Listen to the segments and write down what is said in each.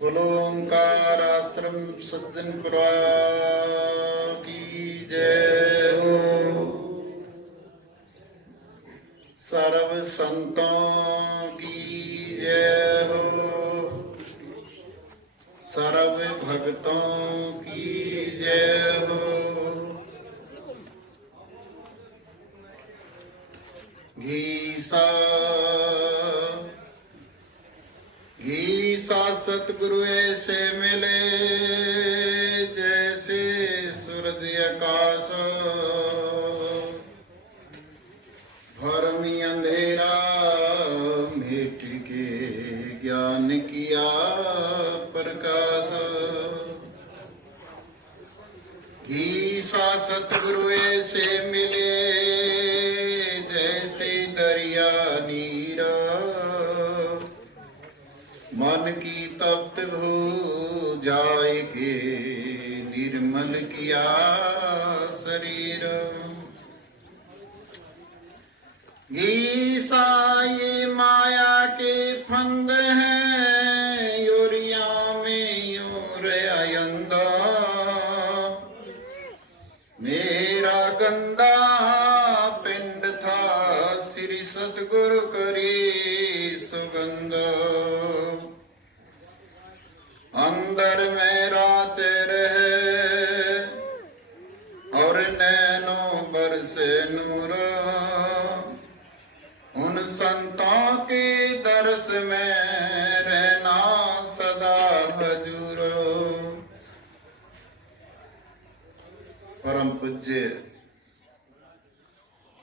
बोलो ओंकार आश्रम सज्जनपुरा की जय हो। सर्व संतों की जय हो। सर्व भक्तों की जय हो। घीसा सतगुरु ऐसे मिले जैसे सूरज आकाश। भरमी अंधेरा मिट के ज्ञान किया प्रकाश। घीसा सतगुरु ऐसे मिले जैसे दरिया नीरा। मन की तप्त हो जाए के निर्मल किया शरीर। घीसा ये माया के फंद हैं योरिया में योर अयंदा। मेरा गंदा पिंड था श्री सतगुरु करी सुगंध। अंदर में राच रहे और नैनो बरसे नूर। उन संतों के दर्श में रहना सदा हजूर। परम पूज्य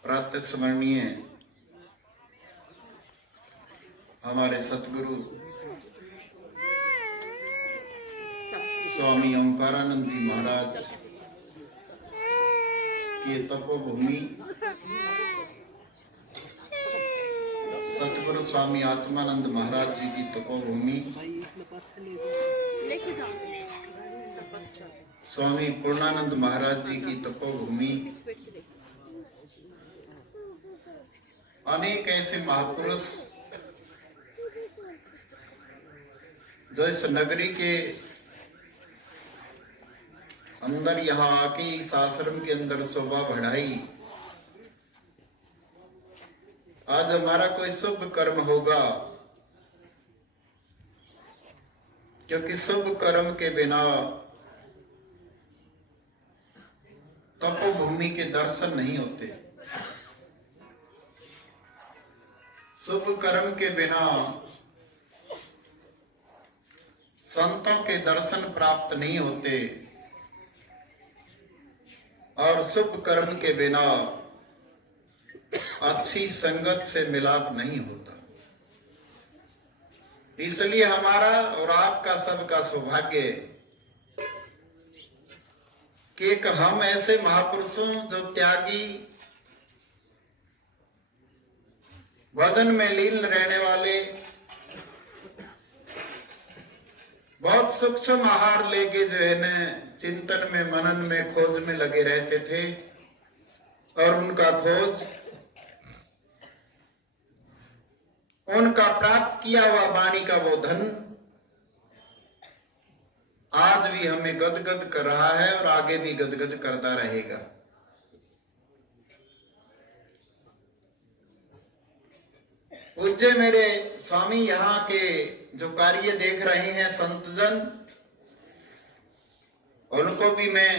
प्रातः स्मरणीय हमारे सतगुरु स्वामी ओंकारानंद जी महाराज की तपोभूमि, सतगुरु स्वामी आत्मानंद महाराज जी की तपोभूमि, स्वामी पूर्णानंद महाराज जी की तपोभूमि, अनेक ऐसे महापुरुष जो इस नगरी के अंदर यहाँ आके इस आश्रम के अंदर शोभा बढ़ाई। आज हमारा कोई शुभ कर्म होगा, क्योंकि शुभ कर्म के बिना तपोभूमि के दर्शन नहीं होते। शुभ कर्म के बिना संतों के दर्शन प्राप्त नहीं होते और शुभ कर्म के बिना अच्छी संगत से मिलाप नहीं होता। इसलिए हमारा और आपका सबका सौभाग्य कि एक हम ऐसे महापुरुषों जो त्यागी, भजन में लीन रहने वाले, बहुत सूक्ष्म आहार लेके जो है न चिंतन में मनन में खोज में लगे रहते थे और उनका खोज, उनका प्राप्त किया हुआ वाणी का वो धन आज भी हमें गदगद कर रहा है और आगे भी गदगद करता रहेगा। पूज्य मेरे स्वामी यहाँ के जो कार्य देख रहे हैं संतजन, उनको भी मैं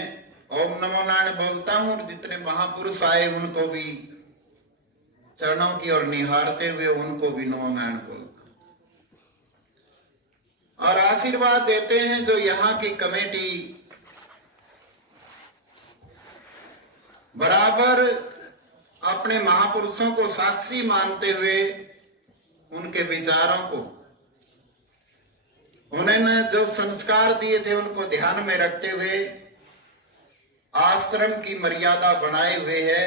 ओम नमो नारायण बोलता हूं और जितने महापुरुष आए उनको भी चरणों की ओर निहारते हुए उनको भी नमो नारायण बोलता हूं। और आशीर्वाद देते हैं जो यहाँ की कमेटी बराबर अपने महापुरुषों को साक्षी मानते हुए उनके विचारों को, उन्होंने जो संस्कार दिए थे उनको ध्यान में रखते हुए आश्रम की मर्यादा बनाए हुए है।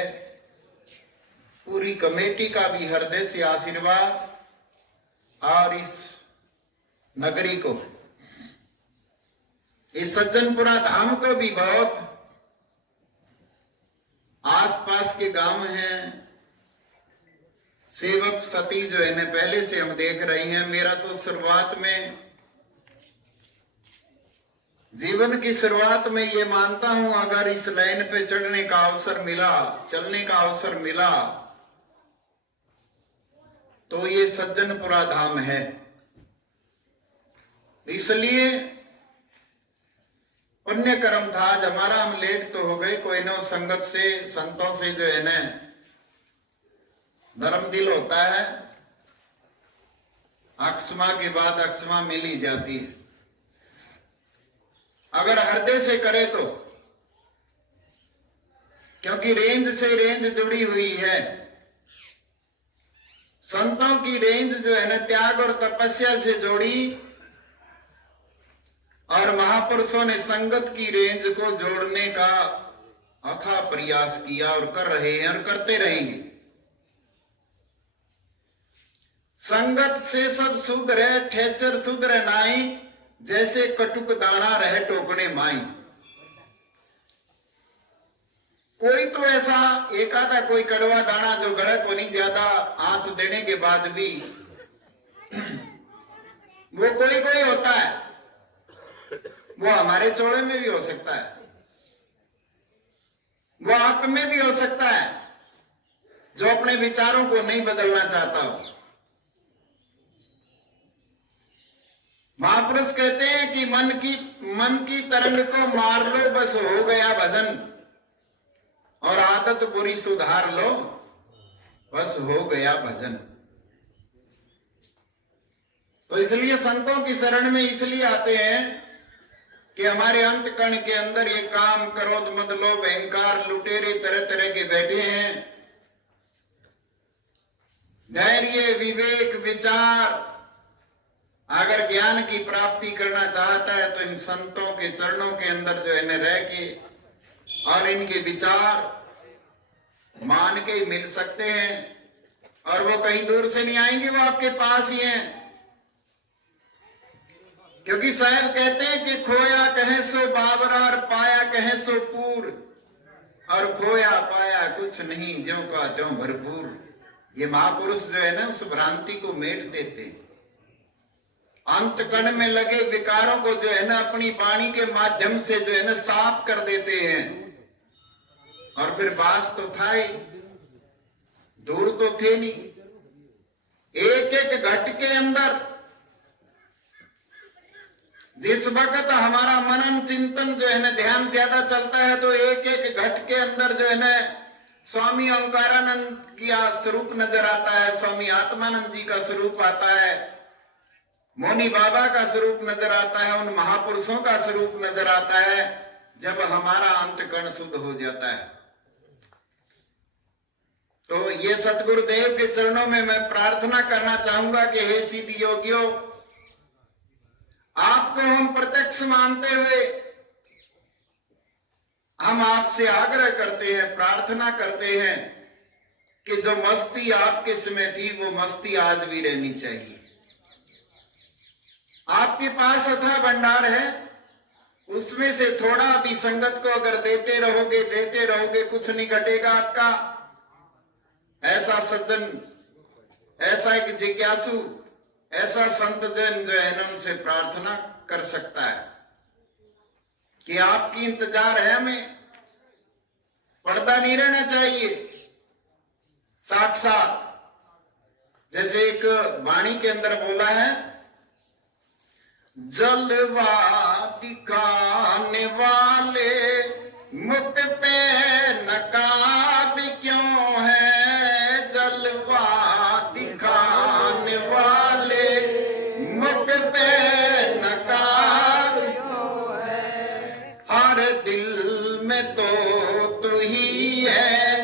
पूरी कमेटी का भी हृदय से आशीर्वाद और इस नगरी को, इस सज्जनपुरा धाम को भी बहुत आसपास के गांव हैं, सेवक सती जो है ना पहले से हम देख रहे हैं। मेरा तो शुरुआत में जीवन की शुरुआत में ये मानता हूं, अगर इस लाइन पे चढ़ने का अवसर मिला, चलने का अवसर मिला, तो ये सज्जनपुरा धाम है। इसलिए पुण्य कर्म था आज हमारा, हम लेट तो हो गए, कोई नो संगत से, संतों से जो है ना धर्म दिल होता है, अक्षमा के बाद अक्षमा मिल ही जाती है। अगर हृदय से करे तो, क्योंकि रेंज से रेंज जुड़ी हुई है। संतों की रेंज जो है ना त्याग और तपस्या से जोड़ी, और महापुरुषों ने संगत की रेंज को जोड़ने का अथाह प्रयास किया और कर रहे हैं और करते रहेंगे। संगत से सब सुधरे, ठेचर सुधरे नाई, जैसे कटुक दाना रहे टोकने माई। कोई तो ऐसा एक आधा कोई कड़वा दाना जो गड़ा को नहीं, ज्यादा आंच देने के बाद भी वो कोई कोई होता है, वो हमारे चौड़े में भी हो सकता है, वो आप में भी हो सकता है, जो अपने विचारों को नहीं बदलना चाहता हो। महापुरुष कहते हैं कि मन की तरंग को मार लो, बस हो गया भजन, और आदत बुरी सुधार लो, बस हो गया भजन। तो इसलिए संतों की शरण में इसलिए आते हैं कि हमारे अंतकण के अंदर ये काम, क्रोध, मद, लोभ, अहंकार, लुटेरे तरह तरह के बैठे हैं। धैर्य, विवेक, विचार, अगर ज्ञान की प्राप्ति करना चाहता है तो इन संतों के चरणों के अंदर जो है रह के और इनके विचार मान के मिल सकते हैं। और वो कहीं दूर से नहीं आएंगे, वो आपके पास ही हैं। क्योंकि साहब कहते हैं कि खोया कहे सो बाबरा और पाया कहे सो पूर, और खोया पाया कुछ नहीं, ज्यों का त्यों भरपूर। ये महापुरुष जो है ना उस भ्रांति को मेट देते, अंतकण में लगे विकारों को जो है ना अपनी वाणी के माध्यम से जो है ना साफ कर देते हैं। और फिर बास तो था ही, दूर तो थे नहीं। एक एक घट के अंदर जिस वक्त हमारा मनन चिंतन जो है ना ध्यान ज्यादा चलता है, तो एक एक घट के अंदर जो है ना स्वामी ओंकारानंद का स्वरूप नजर आता है, स्वामी आत्मानंद जी का स्वरूप आता है, मौनी बाबा का स्वरूप नजर आता है, उन महापुरुषों का स्वरूप नजर आता है, जब हमारा अंतकण शुद्ध हो जाता है। तो ये सतगुरुदेव के चरणों में मैं प्रार्थना करना चाहूंगा कि हे सिद्ध योगियों, आपको हम प्रत्यक्ष मानते हुए हम आपसे आग्रह करते हैं, प्रार्थना करते हैं कि जो मस्ती आपके समय थी वो मस्ती आज भी रहनी चाहिए। आपके पास अथाह भंडार है, उसमें से थोड़ा भी संगत को अगर देते रहोगे कुछ नहीं घटेगा आपका। ऐसा सज्जन, ऐसा एक जिज्ञासु, ऐसा संत जन जो है ना उनसे प्रार्थना कर सकता है कि आपकी इंतजार है, हमें पर्दा नहीं रहना चाहिए। साक्षात जैसे एक वाणी के अंदर बोला है, जलवा दिखाने वाले मुख पे नकाब क्यों है, जलवा दिखाने वाले मुख पे नकाब क्यों है, हर दिल में तो तू ही है,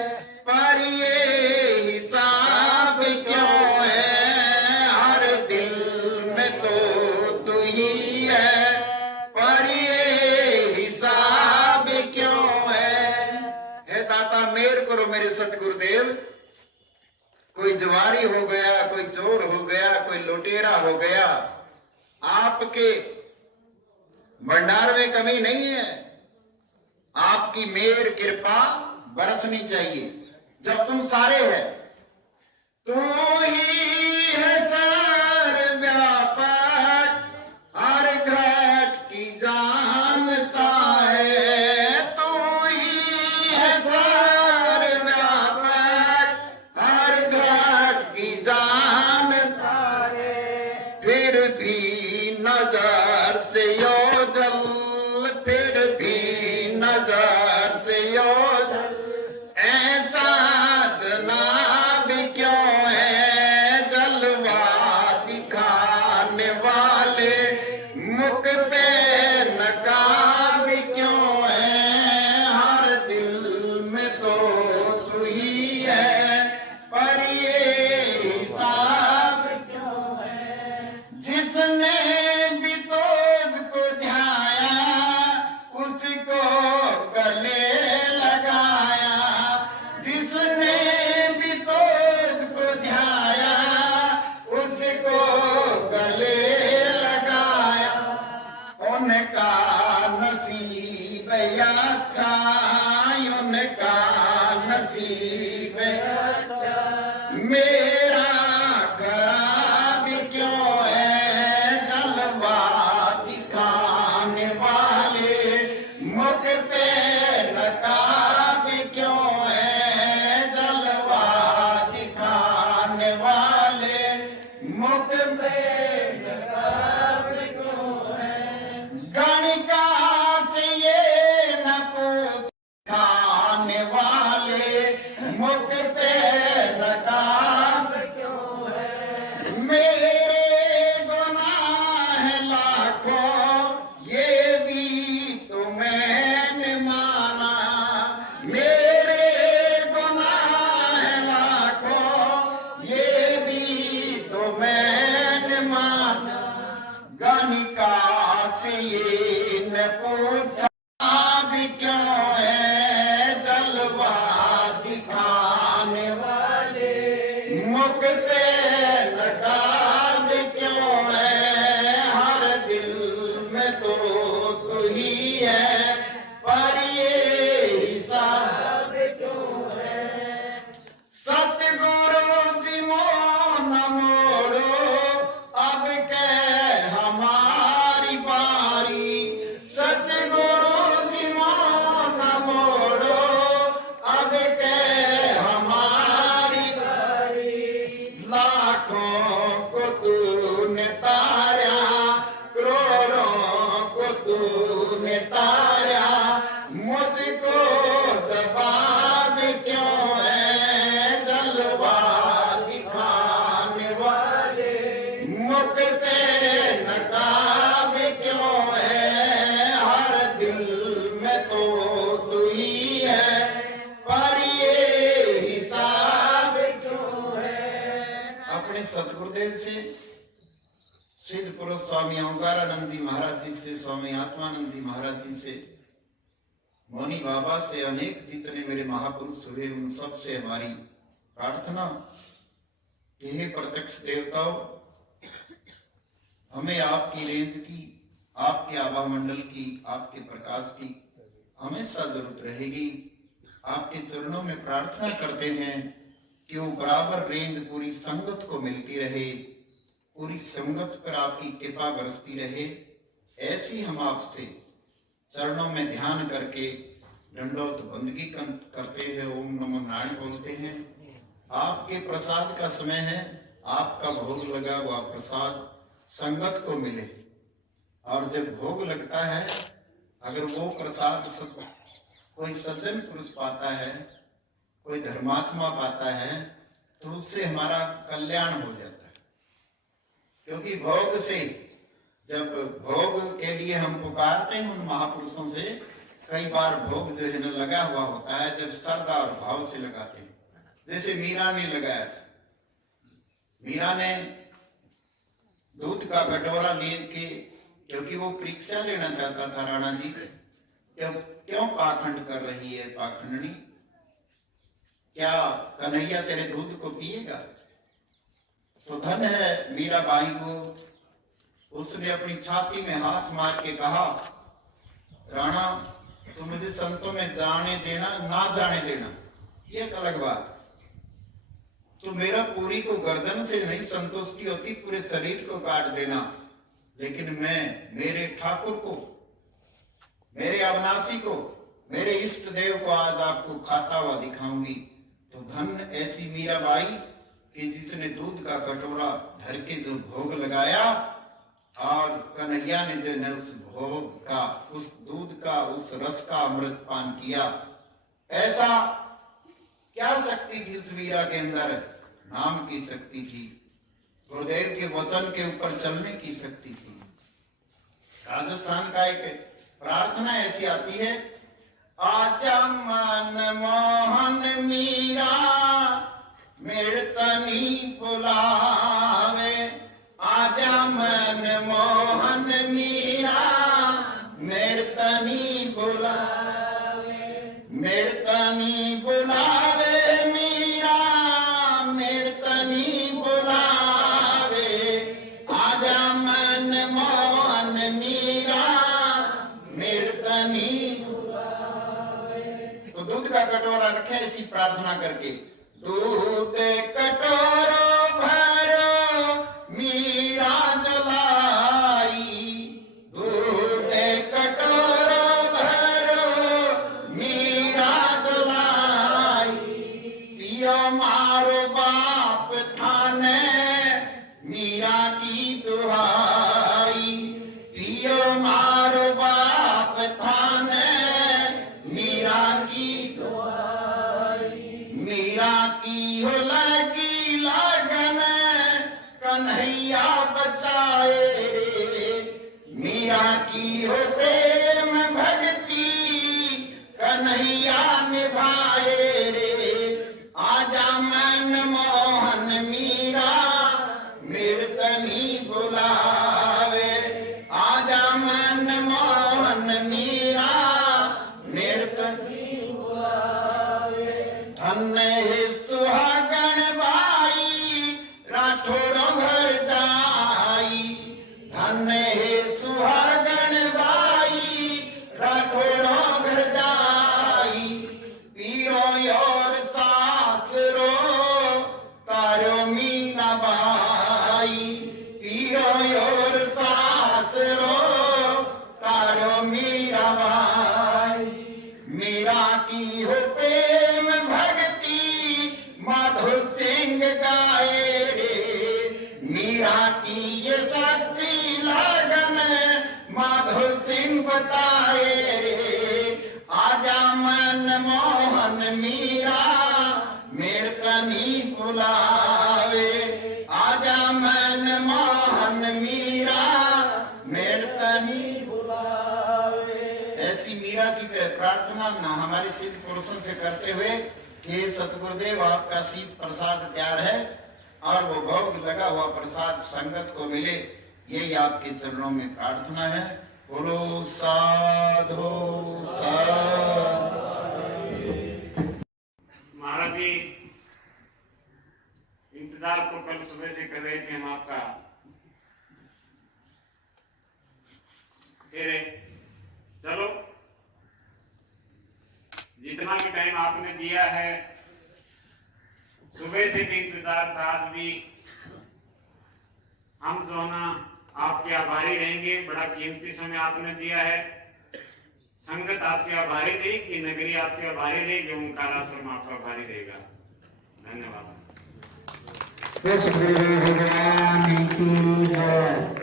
पर ये हिसाब क्यों है, हर दिल में तो तू ही है, पर ये हिसाब क्यों है। हे दाता मेर करो मेरे सतगुरुदेव, कोई जवारी हो गया, कोई चोर हो गया, कोई लुटेरा हो गया, आपके भंडार में कमी नहीं है, आपकी मेर कृपा बरसनी चाहिए। जब तुम सारे हैं, तू ही है सार व्यापक, हर घाट की जान भी नजर से ओझल, फिर भी नजर से ओझल, ऐसा जनाब क्यों है जलवा दिखाने वाले, मुख पे नकाब क्यों है, हर दिल में तो तू ही है, पर ये हिसाब क्यों है। जिसने भी तुझको ध्याया उसको गले लगाया, जिसने भी तुझको ध्याया उसको गले लगाया, उनका नसीब अच्छा, उनका नसीब अच्छा, मेरा खराब क्यों है जलवा दिखाने वाले, मुख पे नकाब क्यों है जलवा दिखाने वाले, मुख पे नकाब क्यों है। गणिका से ये न पूछ खाने वाले, मुख पे नकाब क्यों है। मेरे गुनाह लाखों ये भी तो मैंने माना, मेरे गुनाह लाखों ये भी तो मैंने माना, गणिका से ये न पूछा भी क्यों है जलवा दिखाने वाले, मुख पे नकाब क्यों है, हर दिल में तो तू ही है, पर ये हिसाब क्यों है। सतगुरु जी मोह न मोड़ो, अब के हमारी बारी, सतगुरु जी मोह न मोड़ो, अब के हमारी बारी। लाखों को तूने तारा, करोड़ों को तूने तारा, मुझको जवाब क्यों है जलवा दिखाने वाले, मुख पे नकाब क्यों है, हर दिल में तो तू ही है, पर ये हिसाब क्यों है। अपने सतगुरुदेव से, सिद्ध पुरुष स्वामी ओंकारानंद जी महाराज जी से, स्वामी आत्मानंद जी महाराज जी से, मौनी बाबा से, अनेक जितने मेरे महापुरुष हुए उन सब से हमारी प्रार्थना कि हे प्रत्यक्ष देवताओं, हमें आपकी रेंज की, आपके आभा मंडल की, आपके प्रकाश की हमेशा जरूरत रहेगी। आपके चरणों में प्रार्थना करते हैं कि वो बराबर रेंज पूरी संगत को मिलती रहे, पूरी संगत पर आपकी कृपा बरसती रहे। ऐसी हम आपसे चरणों में ध्यान करके दंडोत बंदगी करते हैं, ओम नमो नारायण बोलते हैं। आपके प्रसाद का समय है, आपका भोग लगा हुआ प्रसाद संगत को मिले, और जब भोग लगता है अगर वो प्रसाद कोई सज्जन पुरुष पाता है, कोई धर्मात्मा पाता है, तो उससे हमारा कल्याण हो जाता है। क्योंकि भोग से, जब भोग के लिए हम पुकारते हैं उन महापुरुषों से, कई बार भोग जो है न लगा हुआ होता है, जब श्रद्धा और भाव से लगाते हैं। जैसे मीरा ने लगाया, मीरा ने दूध का कटोरा लेके, क्योंकि वो परीक्षा लेना चाहता था राणा जी, क्यों पाखंड कर रही है पाखंडनी, क्या कन्हैया तेरे दूध को पिएगा? तो धन है मीरा बाई को, उसने अपनी छाती में हाथ मार के कहा, राणा तो मुझे संतों में जाने देना ना जाने देना ये एक अलग बात, तो मेरा पूरी को गर्दन से नहीं संतुष्टि होती, पूरे शरीर को काट देना, लेकिन मैं मेरे ठाकुर को, मेरे अविनाशी को, मेरे इष्ट देव को आज आपको खाता हुआ दिखाऊंगी। तो धन ऐसी मीराबाई कि जिसने दूध का कटोरा धर के जो भोग लगाया, कन्हैया ने जो न उस भोग का, उस दूध का, उस रस का अमृत पान किया, ऐसा क्या शक्ति थी इस वीरा के अंदर? नाम की शक्ति थी, गुरुदेव के वचन के ऊपर चलने की शक्ति थी। राजस्थान का एक प्रार्थना ऐसी आती है, आजा मन मोहन मीरा मेरतनी बुलावे, आजा मन मोहन मीरा मेरतनी बुलावे, मेरतनी बुलावे मीरा मेरतनी बुलावे, आजा मन मोहन मीरा मेरतनी बुलावे। तो दूध का कटोरा रखे ऐसी प्रार्थना करके, दूध कटोरो भरो मीरा जलाई, दूध कटोरो भरो मीरा जलाई, पियो मारो बाप थाने मीरा की दुहाई, पियो मारो बाप थाने मीरा की दुहाई, मीरा की हो लगी लगन कन्हैया बचाए रे, मीरा की हो प्रेम भक्ति कन्हैया निभाए रे, आजा मन मोहन मीरा मेरतनी बुलावे, आजा मन मोहन मीरा मेरतनी बुलावे। धन्य है सुहागन बाई राठौड़ों घर जाई, धन्य है सुहागन बाई राठौड़ों घर जाई, पीरो और सासरो तारो मीना बाई, पीरो और सासरो तारो मीरा बाई, मीरा की हो प्रेम भक्ति माधो सिंह गाए रे, मीरा की ये सच्ची लगन माधो सिंह बताए रे, आजा मन मोहन मीरा मेरतनी बुलावे, आजा मन मोहन मीरा मेरतनी बुलावे। ऐसी मीरा की प्रार्थना न हमारे सिद्ध पुरुषों से करते हुए कि सतगुरुदेव आपका शीत प्रसाद तैयार है और वो भोग लगा हुआ प्रसाद संगत को मिले, यही आपके चरणों में प्रार्थना है। बोलो साधो साध। महाराज जी इंतजार तो कल सुबह से कर रहे थे हम आपका, फिर चलो जितना भी टाइम आपने दिया है, सुबह से भी इंतजार था, आज भी हम जो ना आपके आभारी रहेंगे। बड़ा कीमती समय आपने दिया है, संगत आपके आभारी रहेगी, नगरी आपके आभारी रहेगी, ओंकार आश्रम आपका आभारी रहेगा। धन्यवाद। भगवान की जय।